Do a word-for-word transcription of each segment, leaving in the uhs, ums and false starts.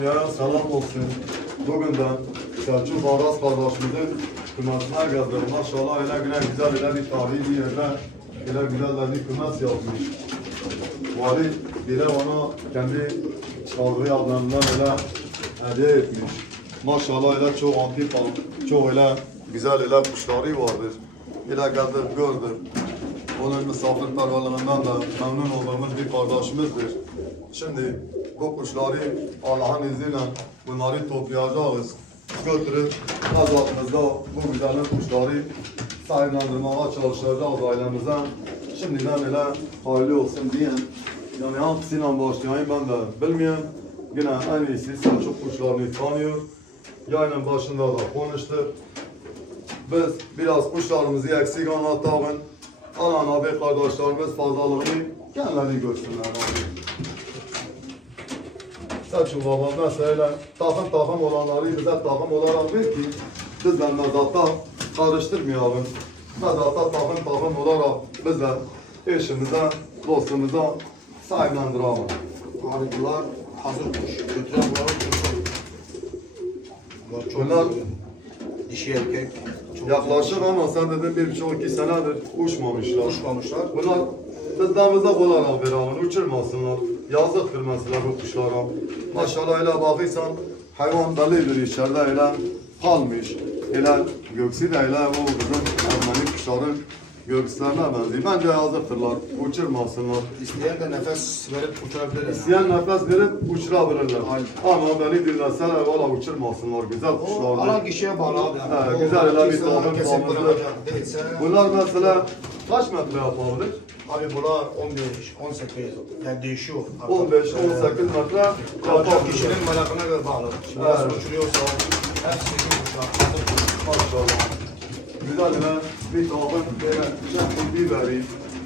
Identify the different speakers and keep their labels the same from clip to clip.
Speaker 1: Ya selam olsun. Bugün de Selçuk Aras kardeşimizin kıymetine geldim. Maşallah öyle güne güzel öyle bir tarihi bir yerde öyle güzel de bir kıymet yapmış. Vali bile ona kendi çıkardığı adlarından öyle hediye etmiş. Maşallah öyle çok antik, çok öyle güzel öyle kuşları vardır. Öyle geldim gördüm. Onun misafirperverliğinden de memnun olduğumuz bir kardeşimizdir. Şimdi bu kuşları Allah'ın izniyle bunları toplayacağız. Götürüp azaltımızda bu güzel kuşları sahiplendirmeye çalışacağız ailemize. Şimdiden öyle hayırlı olsun diyen, yani hangisiyle başlayayım ben de bilmiyorum. Yine en iyisi Selçuk kuşlarını tanıyor. Yayının başında da konuştuk. Biz biraz kuşlarımızı eksik anlatalım. Anan abi kardeşlerimiz fazlalığını kendileri görsünler abi. Selçuk baba mesela takım takım olanları bize takım olarak ver ki biz de mezatta karıştırmayalım. Mezatta takım takım olarak biz de eşimize, dostumuza sahiplendirelim.
Speaker 2: Abi bunlar hazır kuş. Götüren bunların kuşu. Bunlar çok
Speaker 1: Bunlar
Speaker 2: güzel. Dişi erkek. Çok
Speaker 1: yaklaşık ama sen dedin bir buçuk iki senedir uçmamışlar.
Speaker 2: uçmamışlar.
Speaker 1: Bunlar biz damıza olarak verelim, uçurmasınlar. Yazıktır mesela bu kuşlara. Maşallah öyle bakıysan hayvan bellidir içeride öyle kalmış. Öyle göksü de öyle o bizim Ermeni kuşların gökslerine benziyor. Bence yazıktırlar, uçurmasınlar.
Speaker 2: İsteyen de nefes verip uçurabilir.
Speaker 1: İsteyen nefes verip uçurabilirler.
Speaker 2: Aynen.
Speaker 1: Ama beni dinleseler valla uçurmasınlar. Güzel
Speaker 2: O
Speaker 1: kuşlardır.
Speaker 2: alan kişiye bağlı abi.
Speaker 1: He,
Speaker 2: O
Speaker 1: güzel öyle bir
Speaker 2: kesin
Speaker 1: takım
Speaker 2: kesin
Speaker 1: damızlı.
Speaker 2: bırakacak. Değilse
Speaker 1: Bunlar mesela kaç metre yapabilir?
Speaker 2: abi bunlar on beş, on sekiz yani değişiyor.
Speaker 1: on beş on sekiz metre
Speaker 2: Alacak
Speaker 1: yapabilir.
Speaker 2: kişinin merakına göre bağlı. Şimdi
Speaker 1: Evet.
Speaker 2: nasıl uçuruyorsa hepsi için kuşlar. hazır kuş.
Speaker 1: Maşallah. Güzel bir takım böyle şekil bir vereyim.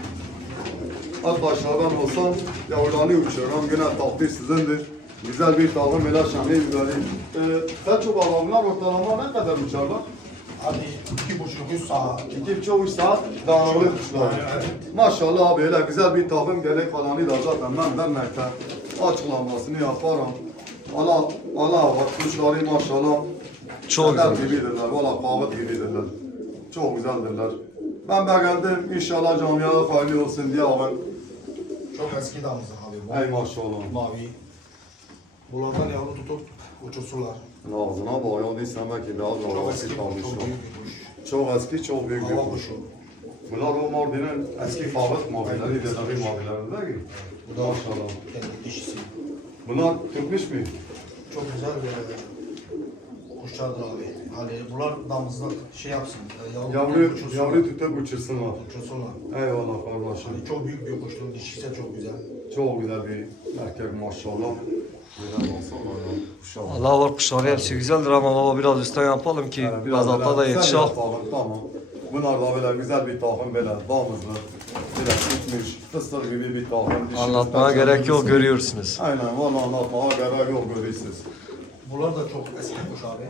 Speaker 1: Arkadaşlar ben olsam yavrularını uçururum. Yine takdir sizindir. Güzel bir takım böyle şenli bir vereyim. Ee, Selçuk babamlar ortalama ne kadar uçarlar?
Speaker 2: Abi iki buçuk üç saat.
Speaker 1: İki buçuk üç saat dağınıklı kuşlar. Maşallah abi öyle güzel bir takım gerek falanı da zaten ben vermekte açıklamasını yaparım. Allah Allah var kuşları maşallah
Speaker 3: Çok
Speaker 1: Sedef
Speaker 3: güzel.
Speaker 1: gibidirler, valla kağıt gibidirler. Çok güzeldirler. Ben beğendim, inşallah camiada hayırlı olsun diye abi.
Speaker 2: Çok eski damızı abi bu.
Speaker 1: Ey maşallah.
Speaker 2: Mavi. Bunlardan yavru tutup uçursunlar.
Speaker 1: Ağzına bayağı istemek ki biraz
Speaker 2: Çok
Speaker 1: daha
Speaker 2: eski,
Speaker 1: eski
Speaker 2: çok
Speaker 1: kalmışlar.
Speaker 2: büyük bir kuş.
Speaker 1: Çok eski, çok büyük bir
Speaker 2: Hava
Speaker 1: kuş.
Speaker 2: kuşu.
Speaker 1: Bunlar o Mardin'in eski kağıt mavileri, dedemi mavileri değil mi?
Speaker 2: Bu da
Speaker 1: Maşallah.
Speaker 2: kendi dişisi.
Speaker 1: Bunlar Türkmüş mü?
Speaker 2: Çok güzel bir kuşlardır abi. Hani bunlar damızlık şey yapsın. e, Yavru,
Speaker 1: Yavru,
Speaker 2: uçursunlar.
Speaker 1: yavru tutup uçursunlar.
Speaker 2: Uçursunlar.
Speaker 1: Eyvallah kardeşim.
Speaker 2: Hani çok büyük bir kuştur. Dişisi de çok güzel.
Speaker 1: Çok güzel bir erkek maşallah. Güzel maşallah. Kuşa bak.
Speaker 3: Allah var kuşları hepsi güzeldir ama baba biraz üstten yapalım ki
Speaker 1: Yani
Speaker 3: biraz altta da
Speaker 1: böyle
Speaker 3: yetişir.
Speaker 1: sen yapalım, tamam. Bunlar da böyle güzel bir takım böyle damızlı. Böyle tutmuş, fıstık gibi bir takım. Dişimiz
Speaker 3: Anlatmaya
Speaker 1: perçemli
Speaker 3: gerek yok,
Speaker 1: misin?
Speaker 3: görüyorsunuz.
Speaker 1: Aynen valla anlatmaya gerek yok görüyorsunuz.
Speaker 2: Bunlar da çok eski kuş abi.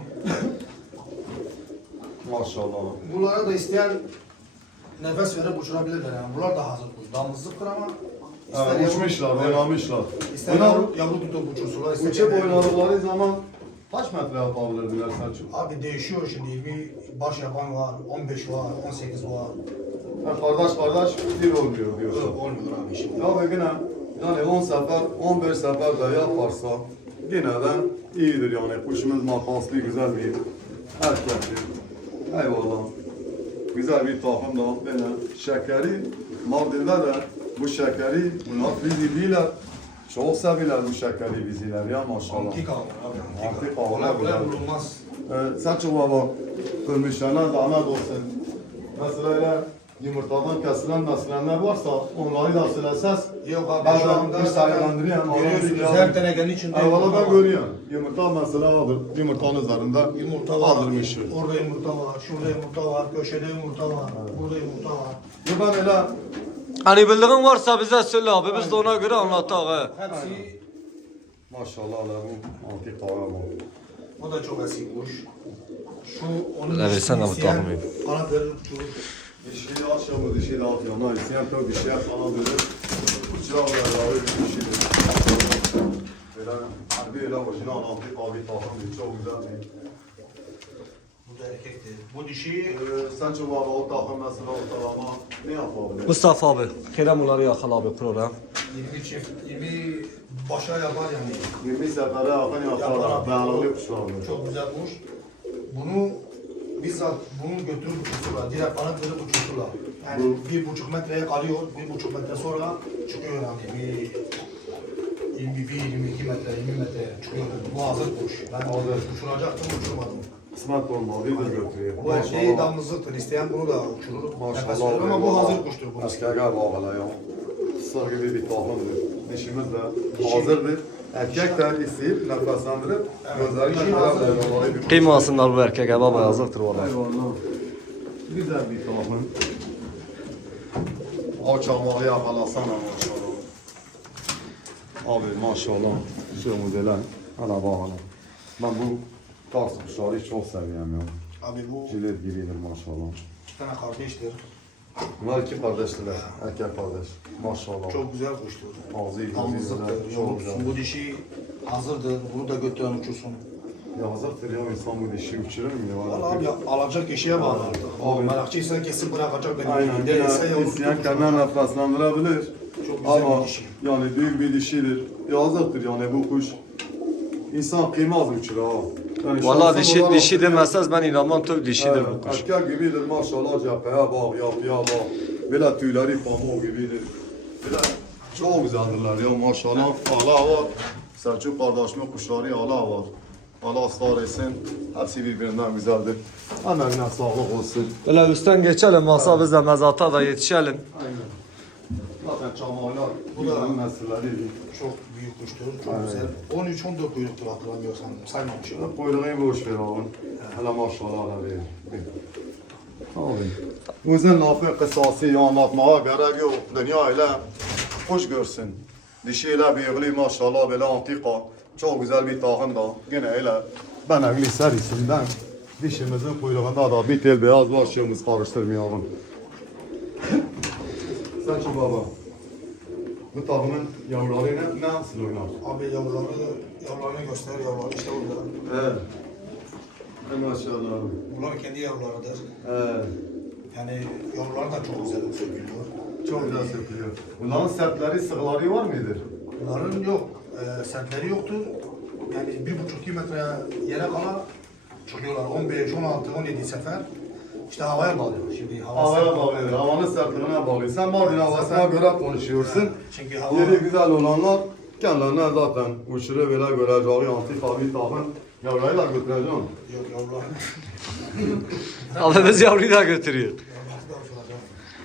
Speaker 1: Maşallah.
Speaker 2: Bunlara da isteyen nefes verip uçurabilirler yani. Bunlar da hazır kuş. Damızlıktır ama
Speaker 1: Ha,
Speaker 2: yavru-
Speaker 1: uçmuşlar,
Speaker 2: Evet.
Speaker 1: oynamışlar.
Speaker 2: İster
Speaker 1: Bunlar
Speaker 2: yavru, yavru tutup uçursunlar. ister
Speaker 1: uçup
Speaker 2: kendi-
Speaker 1: oynadıkları zaman kaç metre yapabilirdiler Selçuk?
Speaker 2: Abi değişiyor şimdi. Bir baş yapan var, on beş var, on sekiz var.
Speaker 1: Ha, kardeş kardeş bir olmuyor diyorsun.
Speaker 2: Yok olmuyor abi şimdi.
Speaker 1: Tabii yine yani on sefer, on beş sefer de yaparsa yine de iyidir yani. Kuşumuz makaslı, güzel bir erkektir. Eyvallah. Güzel bir takım da böyle şekeri, Mardin'de de bu şekeri, bunlar bizi bilir. Çok seviyorlar bu şekeri biziler ya maşallah.
Speaker 2: Antik ağlar abi.
Speaker 1: Antik
Speaker 2: Antik
Speaker 1: ağlar,
Speaker 2: ağlar. Kolay
Speaker 1: güzel.
Speaker 2: bulunmaz.
Speaker 1: Ee, Selçuk baba, ölmüşlerine zahmet olsun. Mesela öyle yumurtadan kesilen meslenler varsa onları da söyleseniz
Speaker 2: Yok abi
Speaker 1: ben
Speaker 2: şu anda
Speaker 1: bir
Speaker 2: zaten
Speaker 1: saygılandırıyorum.
Speaker 2: görüyorsunuz
Speaker 1: Allah'ım
Speaker 2: her tenekenin içinde
Speaker 1: Eyvallah ben
Speaker 2: yumurta var.
Speaker 1: görüyorum. Yumurta mesela alır. Yumurtanın üzerinde
Speaker 2: Yumurta var.
Speaker 1: aldırmış.
Speaker 2: Orada yumurta var, şurada yumurta var, köşede yumurta var, burada yumurta var.
Speaker 1: Yo ben öyle
Speaker 3: Hani bildiğin varsa bize söyle abi biz de ona göre anlatak he.
Speaker 2: Hepsi,
Speaker 1: maşallah Allah bu antik tavaya bak.
Speaker 2: o da çok eski kuş. Şu onun
Speaker 3: Evet, sen de bu
Speaker 2: isteyen
Speaker 3: tahmin.
Speaker 2: Bana verir uçurur.
Speaker 1: Dişiyi de aşağı mı dişiyi de at yana. İsteyen tabi dişiye sana verir. Uçağı ver abi bir dişidir. Öyle harbi öyle orijinal antik abi takımdır. Çok güzel bir.
Speaker 2: Bu da erkektir. Bu dişi
Speaker 1: Ee, sen çok abi o takım mesela ortalama ne yapabilir?
Speaker 3: Mustafa abi. Kerem onları yakal abi program.
Speaker 2: yirmi çift, yirmi başa yapar yani.
Speaker 1: yirmi sefere yakın yaparlar.
Speaker 2: Yapar.
Speaker 1: Beğenili kuşlardır.
Speaker 2: Çok güzel kuş. Bunu bizzat bunu götürüp uçurturlar. Direkt kanat verip uçurturlar. Yani
Speaker 1: Bu-
Speaker 2: bir buçuk metreye kalıyor. Bir buçuk metre sonra çıkıyor yani. Bir yirmi bir, yirmi iki metre, yirmi metre çıkıyor. Bu hazır kuş. Ben
Speaker 1: Hazır.
Speaker 2: uçuracaktım, uçurmadım.
Speaker 1: Kısmet olmadı bir götürüyor.
Speaker 2: Bu erkeği damızlıktır. İsteyen bunu da uçurur. Nefes
Speaker 1: Maşallah.
Speaker 2: verir ama bu hazır kuştur. Bu.
Speaker 1: Asker galiba ağala ya. Sır gibi bir takımdır. Dişimiz de hazırdır. Erkek de isteyip nefeslendirip gözlerini
Speaker 2: Dişi
Speaker 1: kadar
Speaker 2: hazır.
Speaker 1: devramayı bir
Speaker 3: Kıymasınlar bu erkek baba yazıktır valla.
Speaker 1: Eyvallah. Güzel bir takım. O çamağı yakalasana maşallah. Abi maşallah. Şu modele. Hala bak hala. Ben bu tarz kuşları çok seviyorum ya.
Speaker 2: Abi bu
Speaker 1: Cilet gibidir maşallah.
Speaker 2: iki tane kardeştir.
Speaker 1: Bunlar iki kardeştiler. Erkek kardeş. Maşallah.
Speaker 2: Çok güzel kuştur.
Speaker 1: Ağzı iyi, gözü
Speaker 2: Damızlıktır.
Speaker 1: güzel. Çok güzel.
Speaker 2: Yavrusun. Bu dişi hazırdır. Bunu da götüren uçursun.
Speaker 1: Ya hazırdır ya insan bu dişi uçurur mu ya?
Speaker 2: Valla abi alacak kişiye bağlı artık.
Speaker 1: Abi.
Speaker 2: Merakçıysa kesin bırakacak beni.
Speaker 1: Aynen.
Speaker 2: Değilse
Speaker 1: Yine
Speaker 2: yavru
Speaker 1: isteyen
Speaker 2: tutup
Speaker 1: kendine nefeslendirebilir.
Speaker 2: Çok güzel
Speaker 1: Ama
Speaker 2: bir dişi.
Speaker 1: yani büyük bir dişidir. Yazıktır yani bu kuş. İnsan kıymaz uçur ha. Yani
Speaker 3: Valla
Speaker 1: şansın
Speaker 3: dişi,
Speaker 1: olarak
Speaker 3: dişi
Speaker 1: diyor,
Speaker 3: demezseniz ben inanmam tabii dişidir
Speaker 1: evet,
Speaker 3: bu kuş.
Speaker 1: erkek gibidir maşallah cepheye bak, yapıya bak. Böyle tüyleri pamuk gibidir. Böyle çok güzeldirler ya maşallah. Allah var. Selçuk kardeşimin kuşları Allah var. Allah ısrar etsin. Hepsi birbirinden güzeldir. Emeğine sağlık olsun.
Speaker 3: Böyle üstten geçelim masa biz de mezata da yetişelim.
Speaker 1: Aynen. Zaten çamaylar
Speaker 2: Bu
Speaker 1: bu
Speaker 2: da-
Speaker 1: da nesilleriydi.
Speaker 2: çok büyük kuştur. Çok
Speaker 1: Aynen.
Speaker 2: güzel. on üç on dört kuyruktur hatırlamıyorsam. Saymamışım.
Speaker 1: Kuyruğu boş ver abi. Hele maşallah hele bir. Abi. Uzun lafı kısası anlatmaya gerek yok. Dünya ile hoş görsün. Dişiyle büyüklüğü maşallah böyle antika. Çok güzel bir takım da. Yine öyle ben evli serisinden dişimizin kuyruğunda da bir tel beyaz var şeyimiz karıştırmayalım. Sen şu baba. Bu takımın yavruları ne, nasıl oynar?
Speaker 2: Abi yavruları, yavrularını göster yavruları işte burada.
Speaker 1: Evet. Ey maşallah.
Speaker 2: Bunlar kendi yavrularıdır.
Speaker 1: Evet.
Speaker 2: Yani yavrular da çok güzel sökülüyor.
Speaker 1: Çok güzel sökülüyor. Bunların sertleri, sıkıları var mıdır?
Speaker 2: Bunların yok. E, sertleri yoktur. Yani bir buçuk iki metre yere kala çıkıyorlar. on beş, on altı, on yedi sefer. İşte havaya bağlıyor. Şimdi hava
Speaker 1: Havaya
Speaker 2: sert.
Speaker 1: bağlıyor, havanın sertliğine bağlıyor. Sen Mardin havasına göre konuşuyorsun.
Speaker 2: Çünkü hava
Speaker 1: Yeri güzel olanlar kendilerine zaten uçuru böyle göreceği antik abi takım yavrayı da götüreceğim.
Speaker 2: yok yavrular.
Speaker 3: Abi biz yavruyu da götürüyor.
Speaker 2: Yavrular da uçuracak.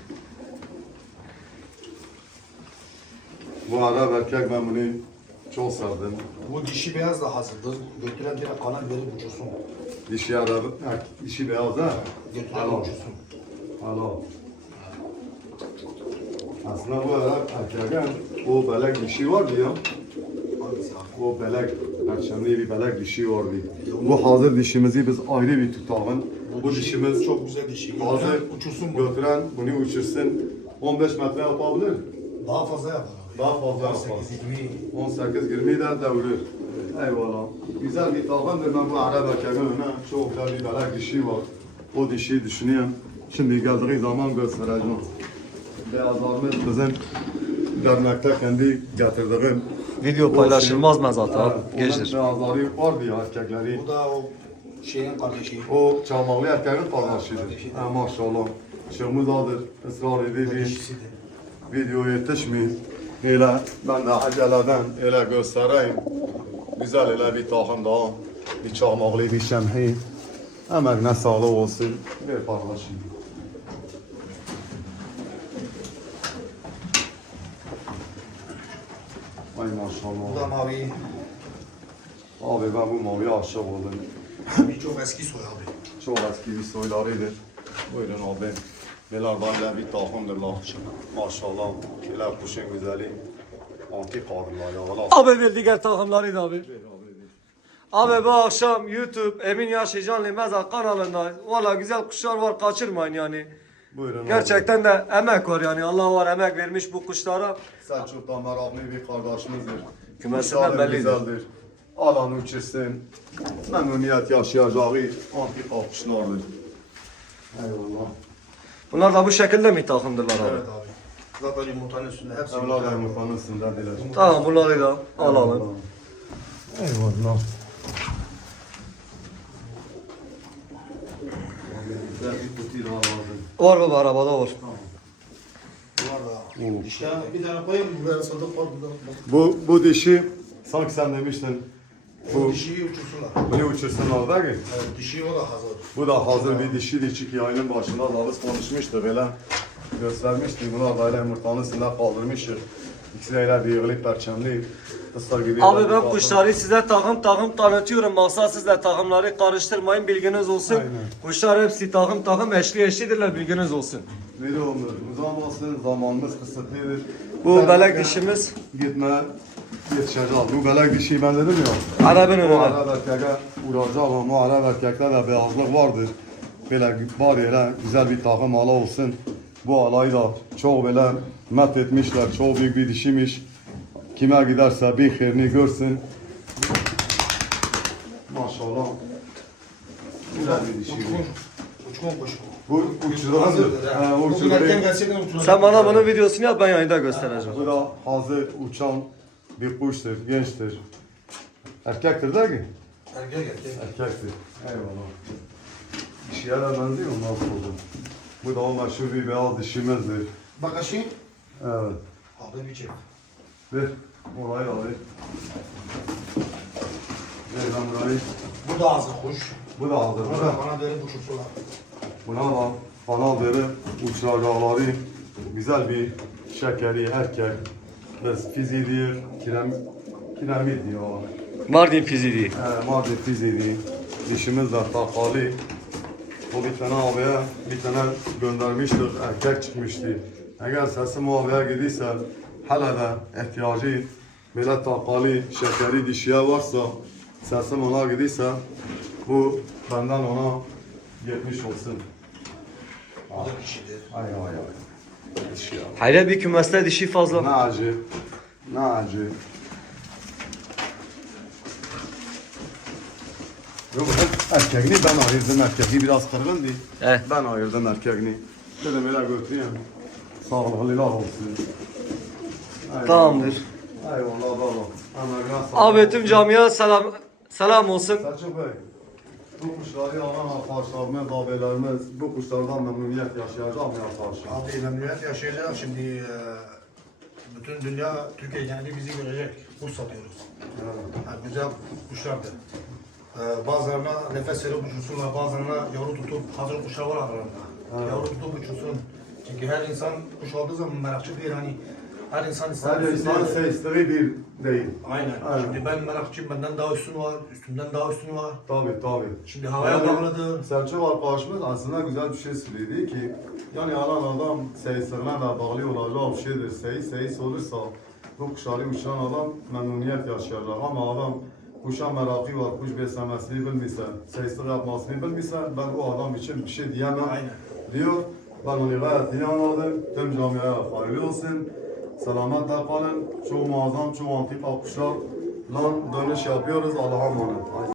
Speaker 1: Bu arada erkek ben bunu çok sevdim.
Speaker 2: Bu dişi beyaz da hazırdır. Götüren direkt kanal verip uçursun.
Speaker 1: Dişi arabı, dişi beyaz ha.
Speaker 2: Götüren
Speaker 1: Alo.
Speaker 2: uçursun.
Speaker 1: Alo. Aslında bu arada erkeğin o belek dişi vardı ya.
Speaker 2: Hangisi abi?
Speaker 1: O belek, perçemli bir belek dişi vardı. Bu hazır dişimizi biz ayrı bir tutalım. Bu dişimiz
Speaker 2: çok güzel dişi.
Speaker 1: hazır
Speaker 2: Götüren uçursun bu.
Speaker 1: götüren bunu uçursun. on beş metre yapabilir.
Speaker 2: Daha fazla yapar abi.
Speaker 1: Daha fazla
Speaker 2: on
Speaker 1: yapar.
Speaker 2: sekiz yirmi.
Speaker 1: on sekiz yirmi de devirir. Eyvallah. Güzel bir takımdır. Ben bu Arap erkeğin önüne çok güzel bir belek dişi var. O dişiyi düşünüyorum. Şimdi geldiği zaman göstereceğim. Beyazlarımız bizim dernekte kendi getirdiğim
Speaker 3: Video paylaşılmaz mezata
Speaker 1: Ha,
Speaker 3: abi.
Speaker 1: onun
Speaker 3: Geçtir.
Speaker 1: beyazları vardı ya erkekleri.
Speaker 2: Bu da o şeyin kardeşi.
Speaker 1: O çamalı erkeğin kardeşidir.
Speaker 2: Kardeşidir.
Speaker 1: Ha, maşallah. Şeyimiz adır. Israr edildi.
Speaker 2: Dişisidir.
Speaker 1: Video yetişmiyor. Öyle ben de aceleden öyle göstereyim. Güzel öyle bir takım daha. Bir çamalı bir şemhi. Emeğine sağlık olsun. Bir paylaşım. Ay
Speaker 2: Bu da
Speaker 1: maşallah.
Speaker 2: mavi.
Speaker 1: Abi ben bu maviye aşık oldum.
Speaker 2: Bir çok eski soy abi.
Speaker 1: Çok eski bir soylarıydı. Buyurun abi. Nelerden de bir takımdır la. Maşallah. Keler kuşun güzeli. Antik kadınlar ya. Valla.
Speaker 3: Abi bir diğer takımlarıydı abi. Abi bu akşam YouTube Emin Yaşayanlı Mezat kanalında valla güzel kuşlar var kaçırmayın yani.
Speaker 1: Buyurun
Speaker 3: Gerçekten de emek var yani Allah var emek vermiş bu kuşlara.
Speaker 1: abi. Selçuk'tan meraklı bir kardeşimizdir.
Speaker 3: Kümesinden
Speaker 1: Kuşları
Speaker 3: bellidir.
Speaker 1: güzeldir. Alan uçursun. Memnuniyet yaşayacağı antika kuşlardır. Eyvallah.
Speaker 3: Bunlar da bu şekilde mi takımdırlar abi?
Speaker 2: Evet abi. Zaten yumurtanın üstünde hepsi
Speaker 1: Evlat
Speaker 2: yumurta.
Speaker 1: yumurtanın üstündedirler.
Speaker 3: Tamam bunları da alalım.
Speaker 1: Eyvallah. Güzel bir kutu daha lazım.
Speaker 3: Var baba arabada var.
Speaker 2: Bunlar da. İşte bir tane koyayım buraya sadık var burada.
Speaker 1: Bu, bu dişi sanki sen demiştin.
Speaker 2: Bu
Speaker 1: Bu
Speaker 2: dişiyi uçursunlar.
Speaker 1: bunu uçursunlar değil mi?
Speaker 2: Evet, dişi o da hazır.
Speaker 1: Bu da hazır bir dişi dişi ki yayının başında Lavuz konuşmuştu böyle göstermişti. Bunlar böyle yumurtanın üstünde kaldırmıştır. İkisi de öyle bir yığılıp perçemli. Kıslar gibi.
Speaker 3: Abi
Speaker 1: öyle
Speaker 3: ben
Speaker 1: bir
Speaker 3: kuşları size takım takım tanıtıyorum. Maksat siz de takımları karıştırmayın bilginiz olsun.
Speaker 1: Aynen.
Speaker 3: Kuşlar hepsi takım takım eşli eşlidirler bilginiz olsun.
Speaker 1: Veri olmuyor. Uzamasın, zamanımız kısıtlıdır.
Speaker 3: Bu
Speaker 1: Ben
Speaker 3: belek
Speaker 1: erken
Speaker 3: dişimiz
Speaker 1: Gitme yetişeceğiz. Bu belek dişi ben dedim ya.
Speaker 3: Arap'ın
Speaker 1: O
Speaker 3: önüne.
Speaker 1: Arap erkeğe uğrayacak ama o Arap erkekte de beyazlık vardır. Böyle var yere güzel bir takım ala olsun. Bu alayı da çok böyle met etmişler. Çok büyük bir dişiymiş. Kime giderse bir hayrini görsün. Maşallah. Güzel bir dişi.
Speaker 2: Uçkun. Uçkun kuş.
Speaker 1: Bu uçurulandır.
Speaker 2: Hazırdır
Speaker 1: He,
Speaker 2: ha.
Speaker 1: o
Speaker 2: Bugün erken
Speaker 1: uçurulandır.
Speaker 2: gerçekten uçuracak.
Speaker 3: Sen bana bunun videosunu yap ben yayında göstereceğim.
Speaker 1: Bu da hazır uçan bir kuştur, gençtir. Erkektir değil mi?
Speaker 2: Erkek erkek.
Speaker 1: Erkektir. Eyvallah. Dişiye de benziyor mu nasıl oldu? Bu da o meşhur bir beyaz dişimizdir.
Speaker 2: Bak aşıyı.
Speaker 1: Evet.
Speaker 2: Abi bir çek.
Speaker 1: Ver. Orayı al. Ver Ver ben burayı.
Speaker 2: Bu da hazır kuş.
Speaker 1: Bu da hazır.
Speaker 2: Bunu da bana verip uçursunlar.
Speaker 1: Buna da kanal verip uçuracakları güzel bir şekeri erkek. Biz fiziği diyor, kirem, kiremit diyor.
Speaker 3: Mardin fiziği.
Speaker 1: Ee, Mardin fiziği, dişimiz de takalı. O bir tane abiye bir tane göndermiştik, erkek çıkmıştı. Eğer sesim o abiye gidiyse, hala da ihtiyacı böyle takalı, şekeri dişiye varsa, sesim ona gidiyse, bu benden ona yetmiş olsun.
Speaker 2: O da kişidir.
Speaker 1: Ay ay ay. Dişi ya.
Speaker 3: Hayır bir kümeste dişi
Speaker 1: Ne
Speaker 3: fazla.
Speaker 1: acı, ne acı. Yok erkeğini ben ayırdım, erkeği biraz kırgındı.
Speaker 3: Eh.
Speaker 1: Ben ayırdım erkeğini. Dedim öyle götüreyim. Sağlıklılar olsun. Eyvallah.
Speaker 3: Tamamdır.
Speaker 1: Eyvallah baba. Emeğine sağlık.
Speaker 3: Abi tüm camiye selam selam olsun.
Speaker 1: Selçuk Bey, bu kuşları alan arkadaşlarımız, abilerimiz bu kuşlardan memnuniyet yaşayacak mı arkadaşlar?
Speaker 2: Abi memnuniyet yaşayacağız. Şimdi e, bütün dünya Türkiye geneli bizi görecek. Kuş satıyoruz.
Speaker 1: Evet.
Speaker 2: Ha, güzel kuşlardır. Ee, bazılarına nefes verip uçursunlar, bazılarına yavru tutup hazır kuşlar var aralarında.
Speaker 1: Evet.
Speaker 2: Yavru tutup uçursun. Çünkü her insan kuş aldığı zaman merakçı değil hani. Her insan ister.
Speaker 1: Her insan seçtiği bir değil.
Speaker 2: Aynen.
Speaker 1: Evet.
Speaker 2: Şimdi ben merakçıyım, benden daha üstün var, üstümden daha üstün var.
Speaker 1: Tabii tabii.
Speaker 2: Şimdi havaya
Speaker 1: Yani
Speaker 2: bağladı.
Speaker 1: Selçuk arkadaşımız aslında güzel bir şey söyledi ki yani alan adam seyislerle bağlı olacağı bir şeydir. Seyis seyis olursa bu kuşları uçuran adam memnuniyet yaşayacak ama adam kuşa merakı var, kuş beslemesini bilmişse, seyislik yapmasını bilmişse ben o adam için bir şey diyemem
Speaker 2: Aynen.
Speaker 1: diyor. Ben onu gayet iyi anladım. Tüm camiaya hayırlı olsun. Selametle kalın. Çok muazzam, çok antik kuşlar. Lan dönüş yapıyoruz. Allah'a emanet.